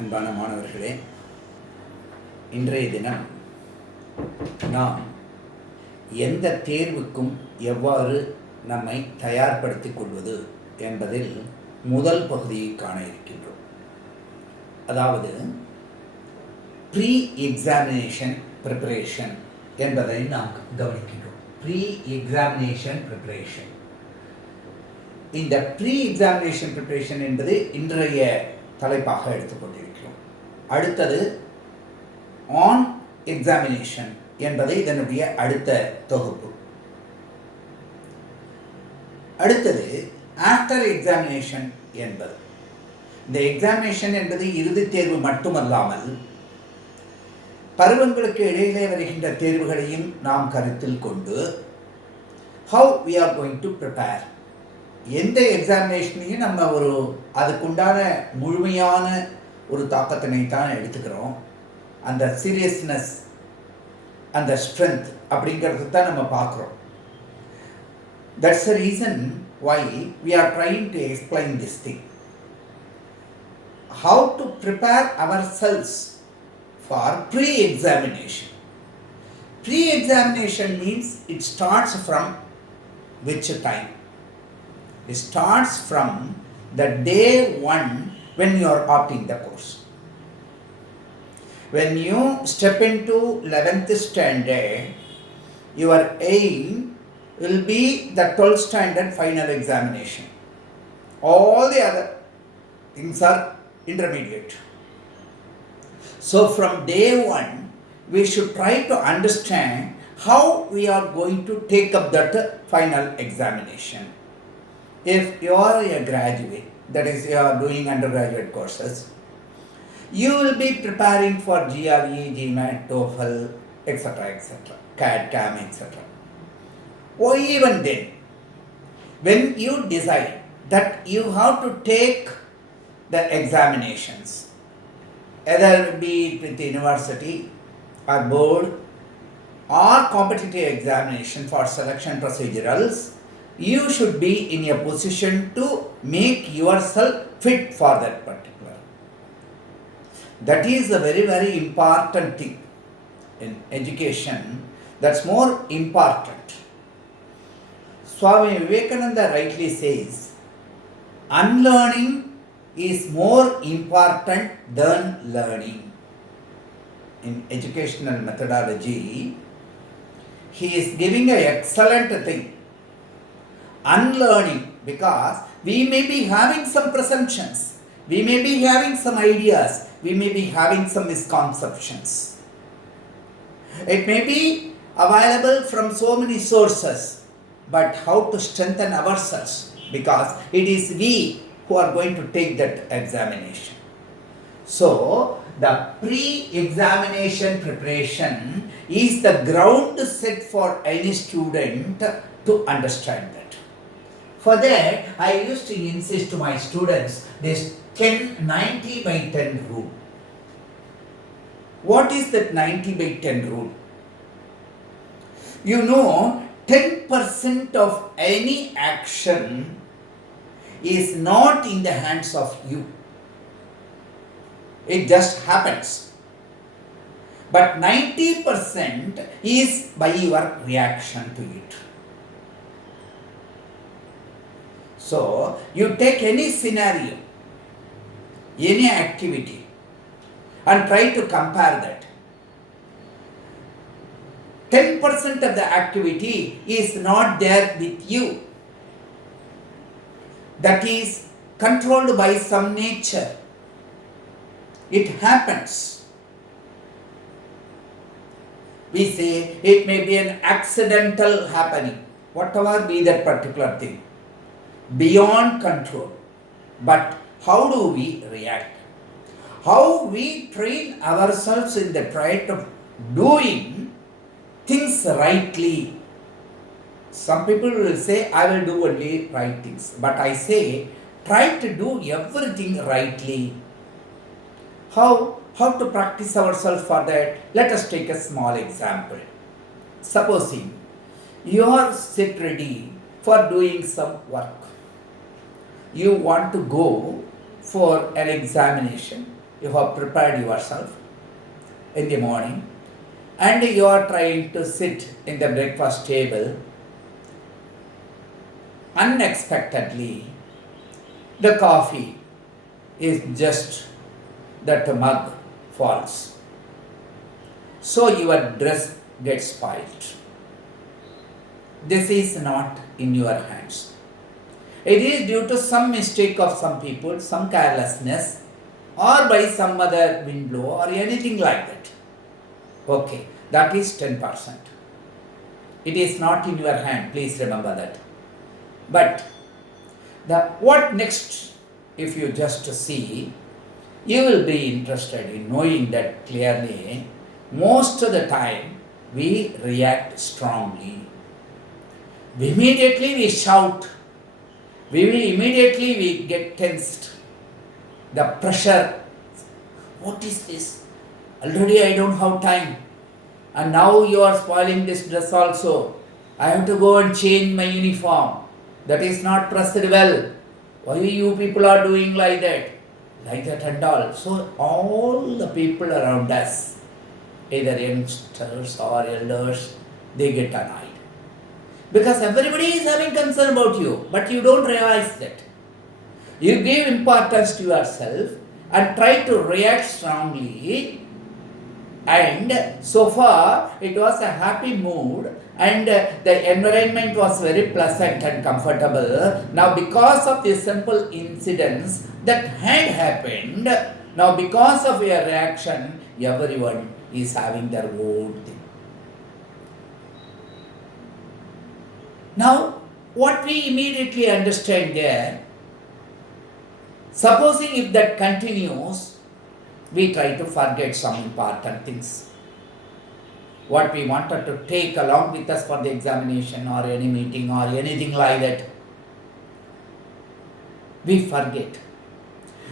அன்பான மாணவர்களே, இன்றைய தினம் நாம் எந்த தேர்வுக்கும் எவ்வாறு நம்மை தயார்படுத்திக் கொள்வது என்பதில் முதல் பகுதியை காண இருக்கின்றோம். அதாவது ப்ரீ எக்ஸாமினேஷன் ப்ரிப்பரேஷன் என்பதை நாம் கவனிக்கின்றோம். Pre examination preparation. இந்த ப்ரீ எக்ஸாமினேஷன் ப்ரிப்பரேஷன் என்பது இன்றைய தலைப்பாக எடுத்துக்கொண்டிருக்கிறோம். அடுத்தது ஆன் எக்ஸாமினேஷன் என்பது இதனுடைய அடுத்த தொகுப்பு. அடுத்தது ஆஃப்டர் எக்ஸாமினேஷன் என்பது. இந்த எக்ஸாமினேஷன் என்பது இறுதித் தேர்வு மட்டுமல்லாமல் பருவங்களுக்கு இடையிலே வருகின்ற தேர்வுகளையும் நாம் கருத்தில் கொண்டு how we are going to prepare, எந்த எக்ஸாமினேஷனையும் நம்ம அதுக்குண்டான முழுமையான ஒரு தாக்கத்தினை தான் எடுத்துக்கிறோம். அந்த சீரியஸ்னஸ், அந்த ஸ்ட்ரென்த் அப்படிங்கிறது தான் நம்ம பார்க்குறோம். That's the reason why we are trying to explain this thing. How to prepare ourselves for pre-examination. Pre-examination means it starts from which time? It starts from the day one when you are opting the course. When you step into 11th standard, your aim will be the 12th standard final examination. All the other things are intermediate. So from day one, we should try to understand how we are going to take up that final examination. If you are a graduate, that is you are doing undergraduate courses, you will be preparing for GRE, GMAT, TOEFL, etc., etc., CAD, CAM, etc. Or even then, when you decide that you have to take the examinations, either be it with the university or board or competitive examination for selection procedurals, you should be in a position to make yourself fit for that particular. That is a very, very important thing in education. That's more important. Swami Vivekananda rightly says, unlearning is more important than learning. In educational methodology, he is giving an excellent thing. Unlearning, because we may be having some presumptions, we may be having some ideas, we may be having some misconceptions. It may be available from so many sources, but how to strengthen ourselves, because it is we who are going to take that examination. So the pre-examination preparation is the ground set for any student to understand that. For that, I used to insist to my students this 90 by 10 rule. What is that 90 by 10 rule? You know, 10% of any action is not in the hands of you. It just happens. But 90% is by your reaction to it. So, you take any scenario, any activity, and try to compare that. 10% of the activity is not there with you. That is controlled by some nature. It happens. We say it may be an accidental happening, whatever be that particular thing, beyond control. But how do we react? How we train ourselves in the trait of doing things rightly. Some people will say, I will do only right things. But I say, try to do everything rightly. How to practice ourselves for that? Let us take a small example. Supposing you are set ready for doing some work. You want to go for an examination you have prepared yourself in the morning and you are trying to sit in the breakfast table. Unexpectedly, the coffee is just that mug falls. So your dress gets spoiled. This is not in your hands. It is due to some mistake of some people, some carelessness, or by some other wind blow or anything like that. Okay, that is 10%. It is not in your hand, please remember that. But what next, if you just see, you will be interested in knowing that clearly. Most of the time we react strongly. Immediately we shout. We get tensed. The pressure. What is this? Already I don't have time. And now you are spoiling this dress also. I have to go and change my uniform. That is not pressed well. Why you people are doing like that? Like that and all. So all the people around us, either youngsters or elders, they get annoyed. Because everybody is having concern about you, but you don't realize that. You give importance to yourself and try to react strongly, and so far it was a happy mood and the environment was very pleasant and comfortable. Now because of the simple incidents that had happened, now because of your reaction, everyone is having their own thing. Now, what we immediately understand there, supposing if that continues, we try to forget some important things. What we wanted to take along with us for the examination or any meeting or anything like that, we forget.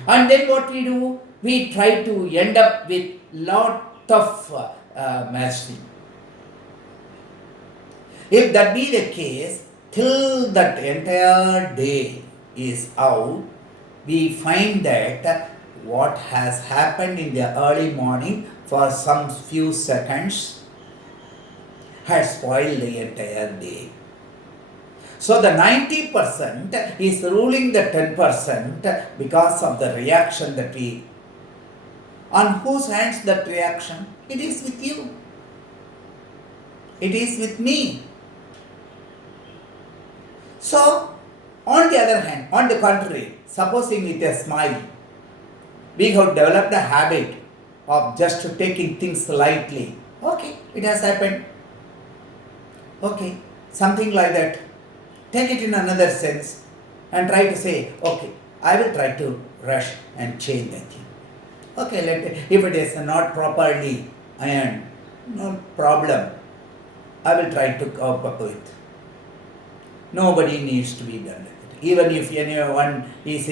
And then what we do? We try to end up with lot of mercy. If that be the case, till that entire day is out, we find that what has happened in the early morning for some few seconds has spoiled the entire day. So the 90% is ruling the 10% because of the reaction that we... On whose hands that reaction? It is with you. It is with me. So, on the other hand, on the contrary, supposing with a smile, we have developed a habit of just taking things lightly. Okay, it has happened. Okay, something like that. Take it in another sense and try to say, okay, I will try to rush and change that thing. Okay, if it is not properly ironed, no problem. I will try to cope up with. Nobody needs to be done with it. Even if anyone is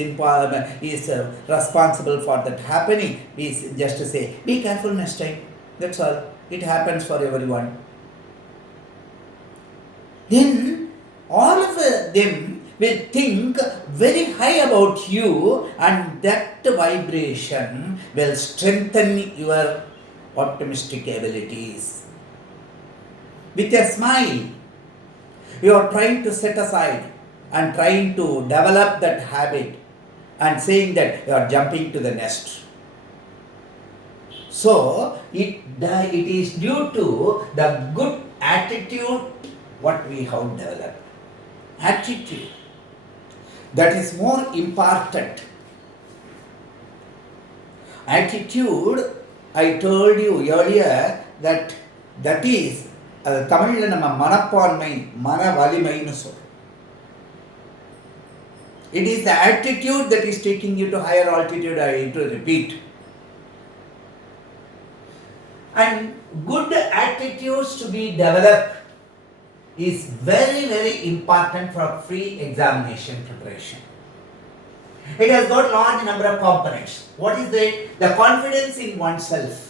responsible for that happening, is just to say, be careful next time. That's all. It happens for everyone. Then all of them will think very high about you, and that vibration will strengthen your optimistic abilities. With a smile, you are trying to set aside and trying to develop that habit and saying that you are jumping to the nest. So, it is due to the good attitude what we have developed. Attitude. That is more important. Attitude, I told you earlier that is தமிழில் நம்ம மனப்பான்மை மன வலிமைன்னு சொல்றோம். It is the attitude that is taking you to higher altitude, I need to repeat. And good attitudes to be developed is very, very important for free examination preparation. It has got large number of components. What is it? The confidence in oneself.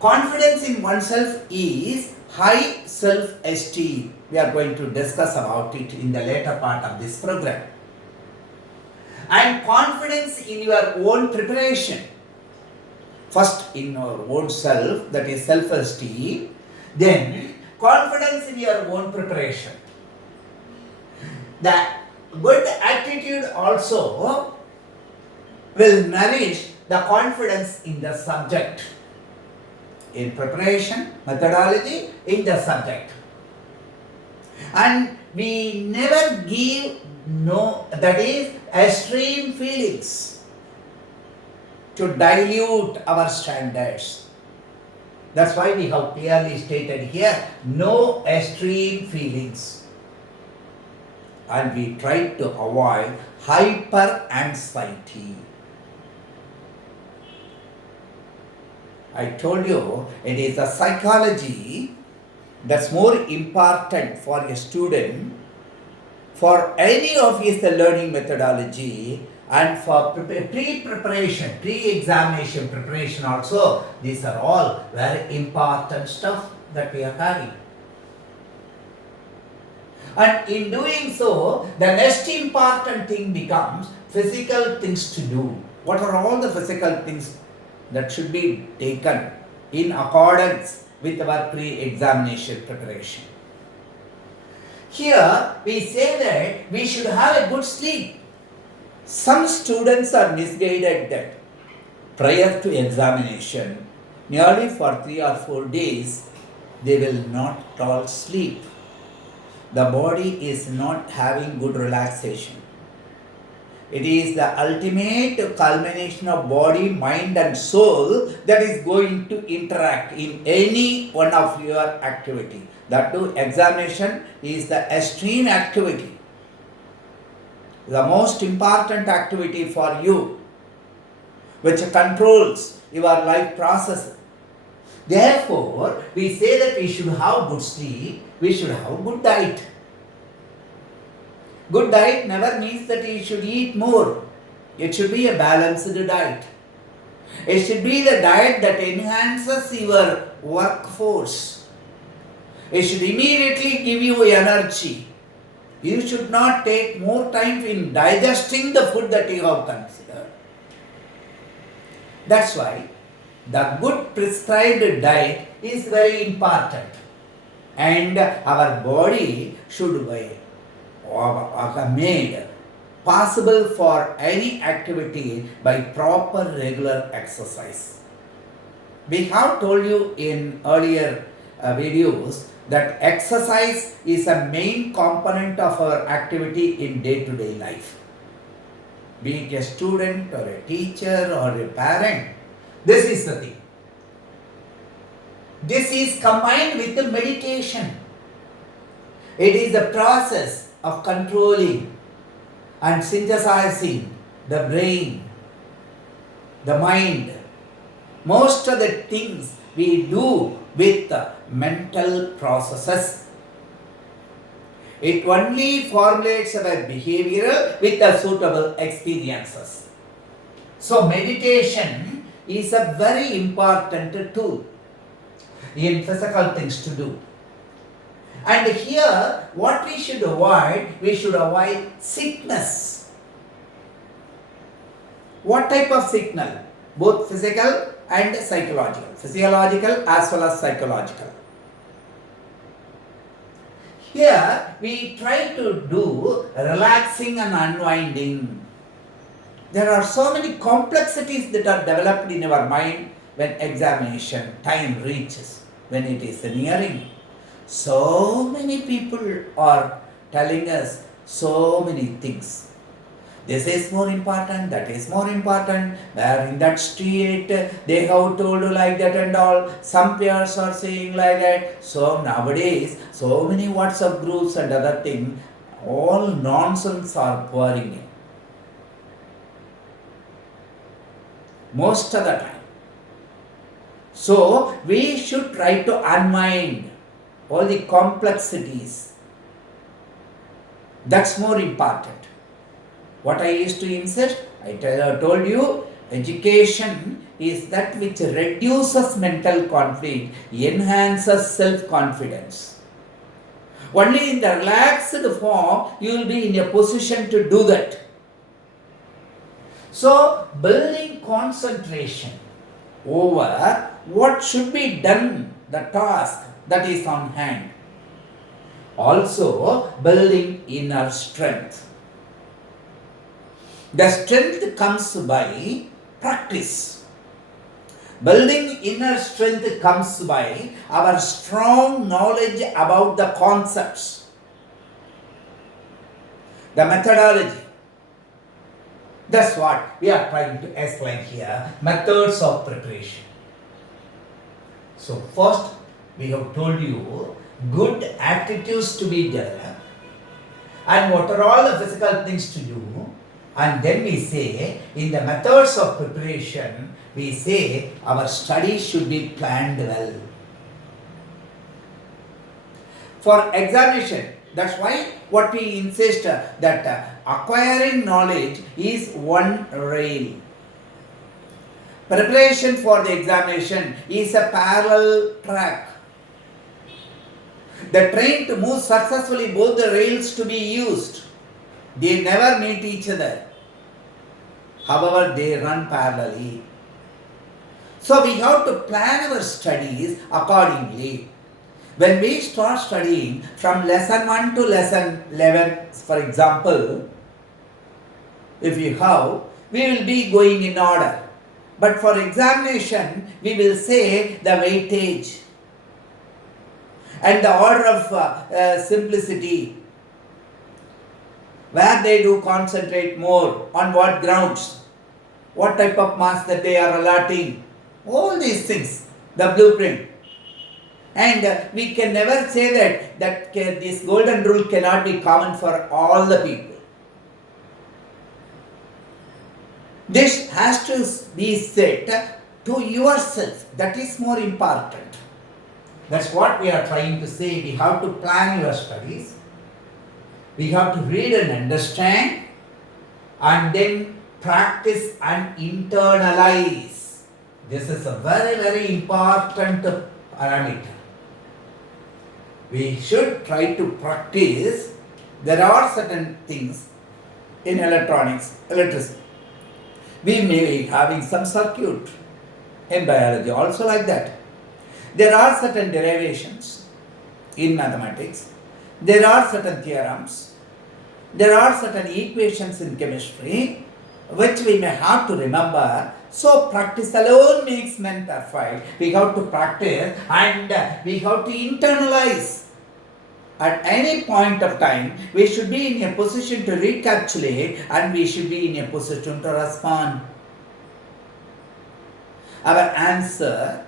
Confidence in oneself is high self-esteem. We are going to discuss about it in the later part of this program. and confidence in your own preparation. First in your own self, that is self-esteem, then confidence in your own preparation. The good attitude also will nourish the confidence in the subject. In preparation, methodology, in the subject. And we never give that is extreme feelings to dilute our standards. That's why we have clearly stated here, no extreme feelings. And we try to avoid hyper anxiety. I told you it is a psychology that's more important for a student for any of his learning methodology and for pre-preparation, pre-examination preparation also. These are all very important stuff that we are having. And in doing so, the next important thing becomes physical things to do. What are all the physical things that should be taken in accordance with our pre-examination preparation? Here we say that we should have a good sleep. Some students are misguided that prior to examination, nearly for 3 or 4 days, they will not at all sleep. The body is not having good relaxation. It is the ultimate culmination of body, mind and soul that is going to interact in any one of your activity. That too, examination is the extreme activity, the most important activity for you, which controls your life process. Therefore, we say that we should have good sleep, we should have good diet. Good diet never means that you should eat more. It should be a balanced diet. It should be the diet that enhances your workforce. It should immediately give you energy. You should not take more time in digesting the food that you have considered. That's why the good prescribed diet is very important. And our body should be made possible for any activity by proper regular exercise. We have told you in earlier videos that exercise is a main component of our activity in day-to-day life. Be it a student or a teacher or a parent, this is the thing. This is combined with the meditation. It is the process of controlling and synthesizing the brain, the mind. Most of the things we do with mental processes. It only formulates our behavior with the suitable experiences. So meditation is a very important tool in physical things to do. And here, what we should avoid sickness. What type of sickness? Both physical and psychological. Physiological as well as psychological. Here, we try to do relaxing and unwinding. There are so many complexities that are developed in our mind when examination time reaches, when it is nearing. So many people are telling us so many things. This is more important, that is more important, where in that street they have told like that and all. Some peers are saying like that. So nowadays, so many WhatsApp groups and other things, all nonsense are pouring in. Most of the time. So we should try to unwind all the complexities. That's more important. What I used to insist, I told you, education is that which reduces mental conflict, enhances self-confidence. Only in the relaxed form, you will be in a position to do that. So, building concentration over what should be done, the task that is on hand. Also, building inner strength. The strength comes by practice. Building inner strength comes by our strong knowledge about the concepts, the methodology. That's what we are trying to explain here, methods of preparation. So first, we have told you good attitudes to be developed and what are all the physical things to do. And then we say, in the methods of preparation, we say our study should be planned well. For examination, that's why what we insist that acquiring knowledge is one rail. Preparation for the examination is a parallel track. The train to move successfully, both the rails to be used. They never meet each other. However, they run parallelly. So we have to plan our studies accordingly. When we start studying from lesson 1 to lesson 11, for example, if you have, we will be going in order. But for examination, we will say the weightage and the order of simplicity, where they do concentrate more, on what grounds, what type of marks that they are allotting, all these things, the blueprint. And we can never say that this golden rule cannot be common for all the people. This has to be said to yourself. That is more important. That's what we are trying to say. We have to plan your studies. We have to read and understand and then practice and internalize. This is a very, very important parameter. We should try to practice. There are certain things in electronics, electricity. We may be having some circuit in biology, also like that. There are certain derivations in mathematics. There are certain theorems. There are certain equations in chemistry which we may have to remember. So practice alone makes men perfect. We have to practice and we have to internalize. At any point of time, we should be in a position to recapitulate and we should be in a position to respond. Our answer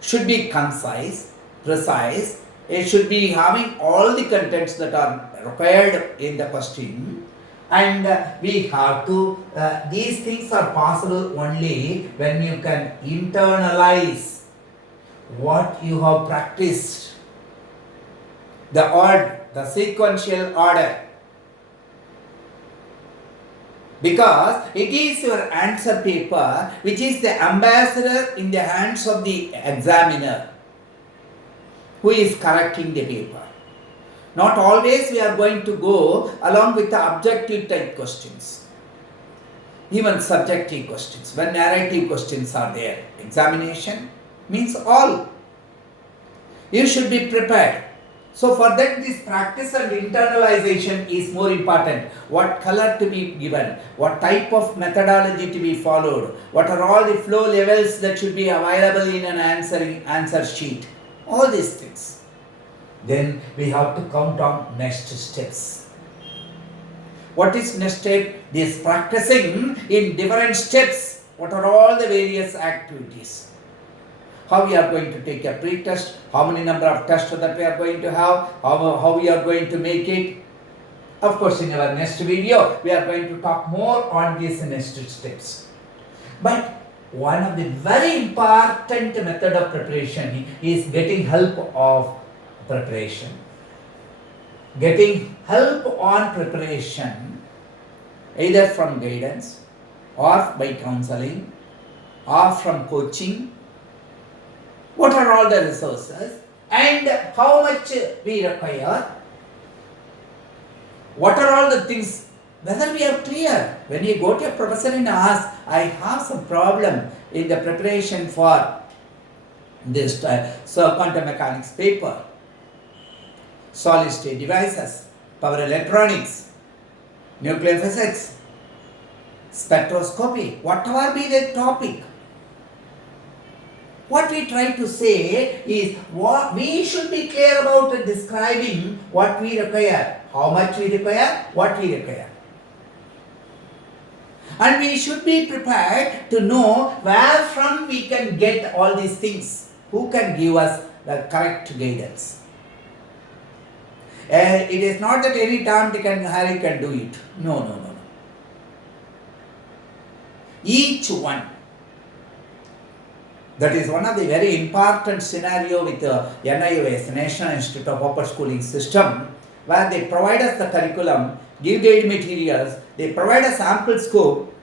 should be concise, precise. It should be having all the contents that are required in the question. And we have to, these things are possible only when you can internalize what you have practiced. The order, the sequential order. Because it is your answer paper which is the ambassador in the hands of the examiner who is correcting the paper. Not always we are going to go along with the objective type questions. Even subjective questions, when narrative questions are there. Examination means all. You should be prepared. So for that, this practice and internalization is more important. What color to be given, what type of methodology to be followed, what are all the flow levels that should be available in an answer sheet. All these things. Then we have to count on next steps. What is next step? This practicing in different steps. What are all the various activities? How we are going to take a pre-test, how many number of tests that we are going to have, how we are going to make it. Of course, in our next video, we are going to talk more on these next steps. But one of the very important method of preparation is getting help of preparation. Getting help on preparation, either from guidance or by counseling or from coaching. What are all the resources and how much we require? What are all the things whether we are clear. When you go to a professor and ask, I have some problem in the preparation for this quantum mechanics paper, solid state devices, power electronics, nuclear physics, spectroscopy, whatever be the topic. What we try to say is what we should be clear about describing what we require, how much we require, what we require. And we should be prepared to know where from we can get all these things. Who can give us the correct guidance? It is not that any Tom, Dick and Harry can do it. No. Each one. That is one of the very important scenario with the NIOS, National Institute of Upper Schooling System, where they provide us the curriculum, give guide materials, they provide a sample scope,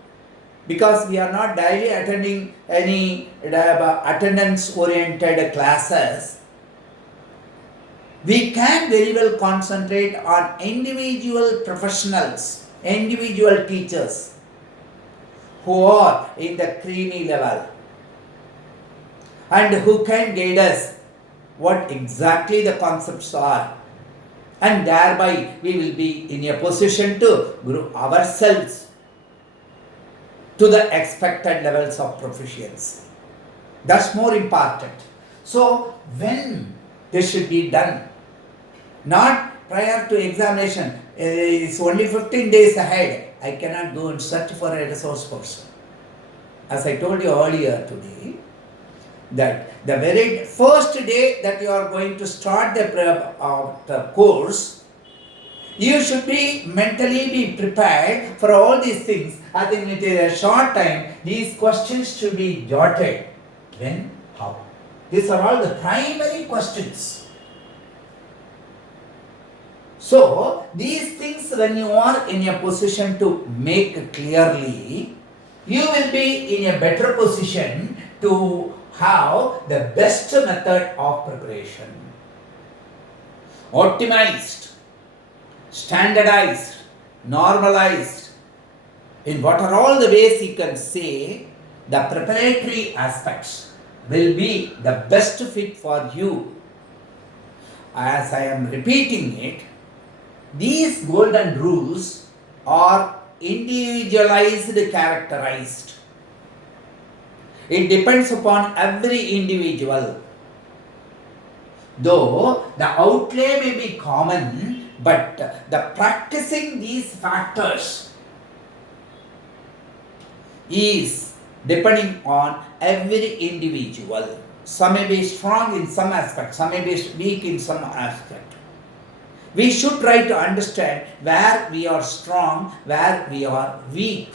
because we are not daily attending any attendance-oriented classes. We can very well concentrate on individual professionals, individual teachers who are in the creamy level and who can guide us what exactly the concepts are, and thereby we will be in a position to grow ourselves to the expected levels of proficiency. That's more important. So when this should be done, not prior to examination, it's only 15 days ahead, I cannot go and search for a resource person. As I told you earlier today, that the very first day that you are going to start the course, you should be mentally be prepared for all these things. I think within a short time, these questions should be jotted. When? How? These are all the primary questions. So, these things when you are in a position to make clearly, you will be in a better position to have the best method of preparation. Optimized, standardized, normalized, in what are all the ways you can say, the preparatory aspects will be the best fit for you. As I am repeating it, these golden rules are individualized, characterized. It depends upon every individual. Though the outlay may be common, but the practicing these factors is depending on every individual. Some may be strong in some aspect, some may be weak in some aspect. We should try to understand where we are strong, where we are weak.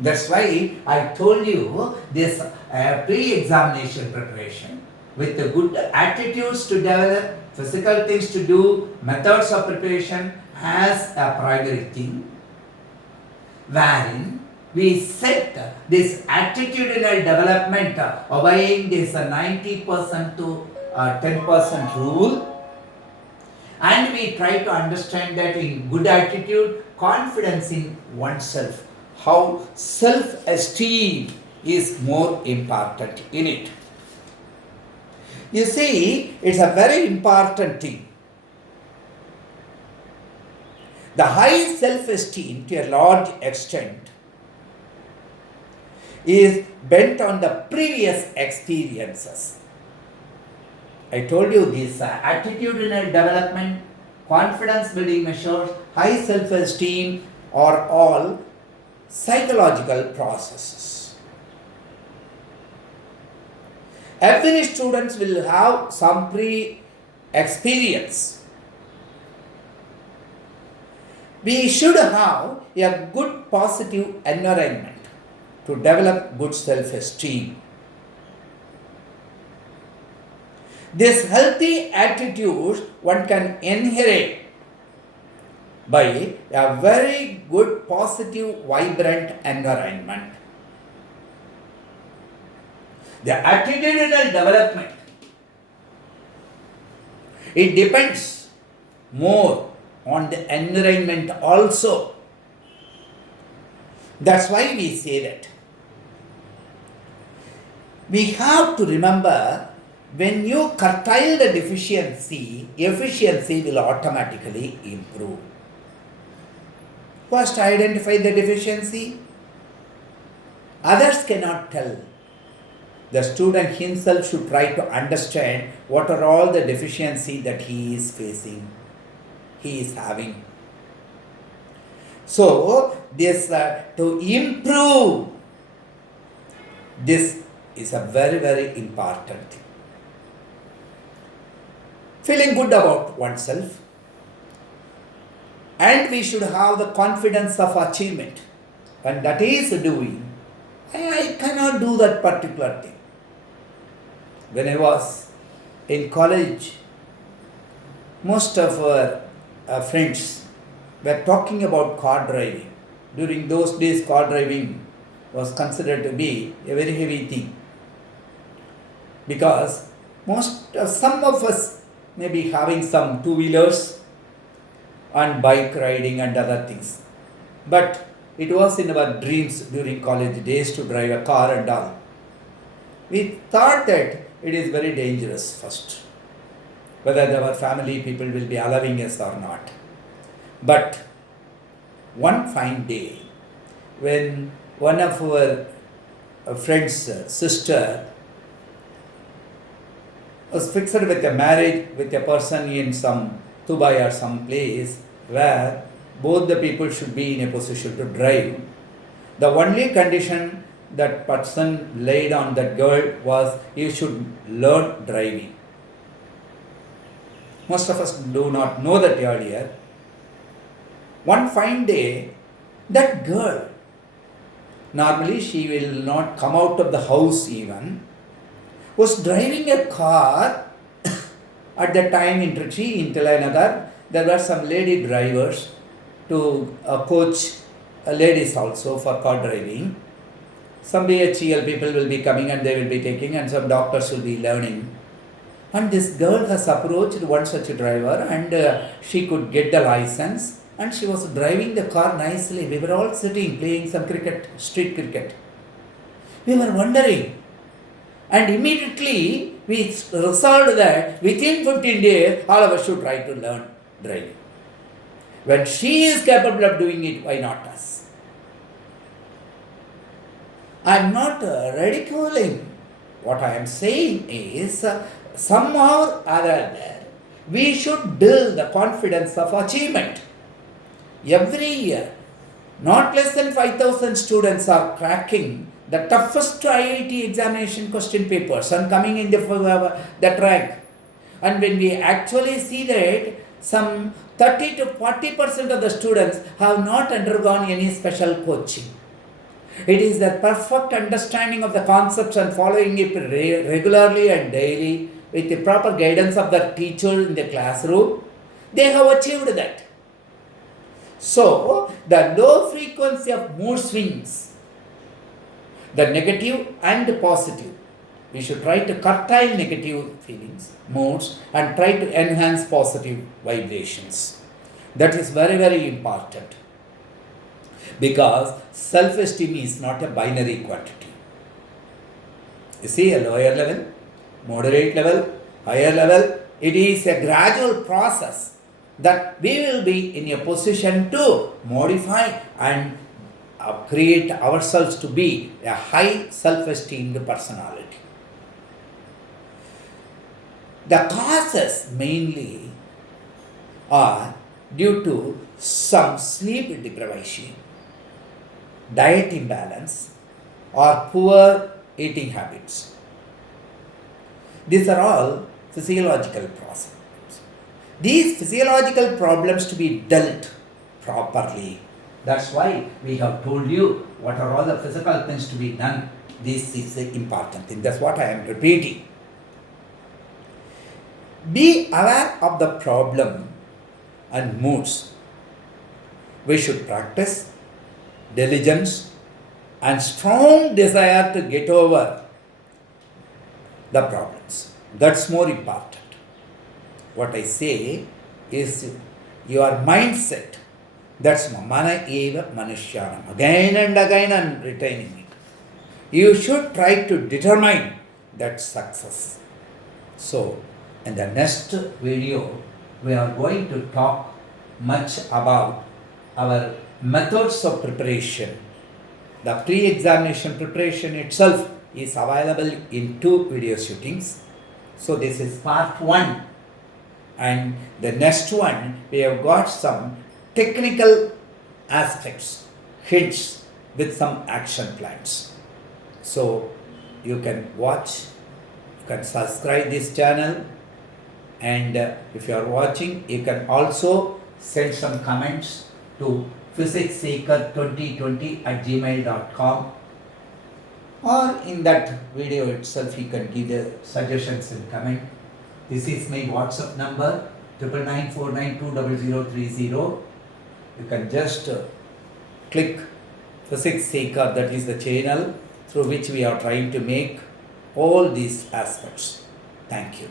That's why I told you this pre-examination preparation with the good attitudes to develop, physical things to do, methods of preparation has a primary thing, wherein we set this attitudinal development obeying this 90% to 10% rule, and we try to understand that in good attitude, confidence in oneself, how self-esteem is more important in it. You see, it's a very important thing. The high self-esteem, to a large extent, is bent on the previous experiences. I told you this attitudinal development, confidence building measures, high self-esteem are all psychological processes. Every student will have some pre-experience. We should have a good positive environment to develop good self-esteem. This healthy attitude one can inherit by a very good, positive, vibrant environment. The attitudinal development, it depends more on the environment also. That's why we say that. We have to remember, when you curtail the deficiency, efficiency will automatically improve. First, identify the deficiency. Others cannot tell. The student himself should try to understand what are all the deficiency that he is facing, he is having. So, this to improve, this is a very, very important thing. Feeling good about oneself, and we should have the confidence of achievement, and that is doing. I cannot do that particular thing. When I was in college, most of our friends were talking about car driving. During those days, car driving was considered to be a very heavy thing, because some of us may be having some two-wheelers and bike riding and other things. But it was in our dreams during college days to drive a car and all. We thought that it is very dangerous first, whether our family people will be allowing us or not. But one fine day, when one of our friend's sister was fixed with a marriage with a person in some Dubai or some place where both the people should be in a position to drive. The only condition that person laid on that girl was, you should learn driving. Most of us do not know that earlier. One fine day, that girl, normally she will not come out of the house even, was driving a car. At that time in Trichy, in Telanagar, there were some lady drivers to coach ladies also for car driving. Some BHEL people will be coming and they will be taking, and some doctors will be learning. And this girl has approached one such a driver, and she could get the license, and she was driving the car nicely. We were all sitting playing some cricket, street cricket. We were wondering, and immediately we resolved that within 15 days all of us should try to learn driving. When she is capable of doing it, why not us? I am not ridiculing. What I am saying is, somehow or other, we should build the confidence of achievement. Every year, not less than 5,000 students are cracking the toughest IIT examination question papers and coming in that rank. And when we actually see that, some 30 to 40% of the students have not undergone any special coaching. It is the perfect understanding of the concepts and following it regularly and daily with the proper guidance of the teacher in the classroom. They have achieved that. So, the low frequency of mood swings, the negative and the positive, we should try to curtail negative feelings, moods, and try to enhance positive vibrations. That is very, very important, because self-esteem is not a binary quantity. You see, a lower level, moderate level, higher level, it is a gradual process that we will be in a position to modify and create ourselves to be a high self-esteemed personality. The causes mainly are due to some sleep deprivation, diet imbalance, or poor eating habits. These are all physiological processes. These physiological problems to be dealt properly. That's why we have told you what are all the physical things to be done. This is the important thing. That's what I am repeating. Be aware of the problem and moods. We should practice diligence and strong desire to get over the problems. That's more important. What I say is, your mindset. That's mana eva manushyanam. Again and again I am retaining it. You should try to determine that success. So, in the next video, we are going to talk much about our methods of preparation. The pre-examination preparation itself is available in 2 video shootings. So, this is part 1. And the next one, we have got some technical aspects, hints with some action plans. So, you can watch, you can subscribe this channel, and if you are watching, you can also send some comments to physicsseeker2020@gmail.com, or in that video itself you can give the suggestions and comment. This is my WhatsApp number 9949920030. You can just click Physics Seeker, that is the channel through which we are trying to make all these aspects. Thank you.